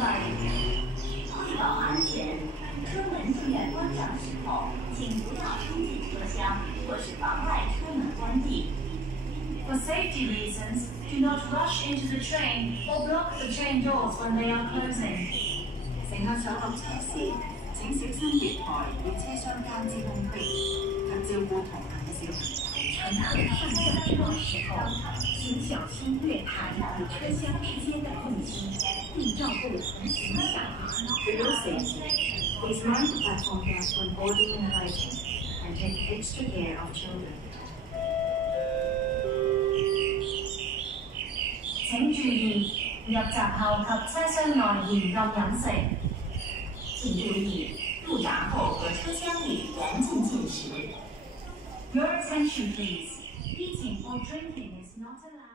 安危。为保安全，车门正在关上的时候，请不要冲进车厢，或是妨碍车门关闭。For safety reasons, do not rush into the train or block the train doors when they are closing. 乘客上落車時，請小心月台與車廂間之空隙，及照顧同行嘅小朋友。乘客上下車的時候，請小心月台與車廂之間的空隙，並照顧同行的小孩。For your safety, please mind the platform gaps when boarding and alighting, and take extra care of children. 請注意，入閘後及車廂內嚴禁飲食。請注意，入閘後和車廂裡嚴禁進食。Your attention, please. Eating or drinking is not allowed.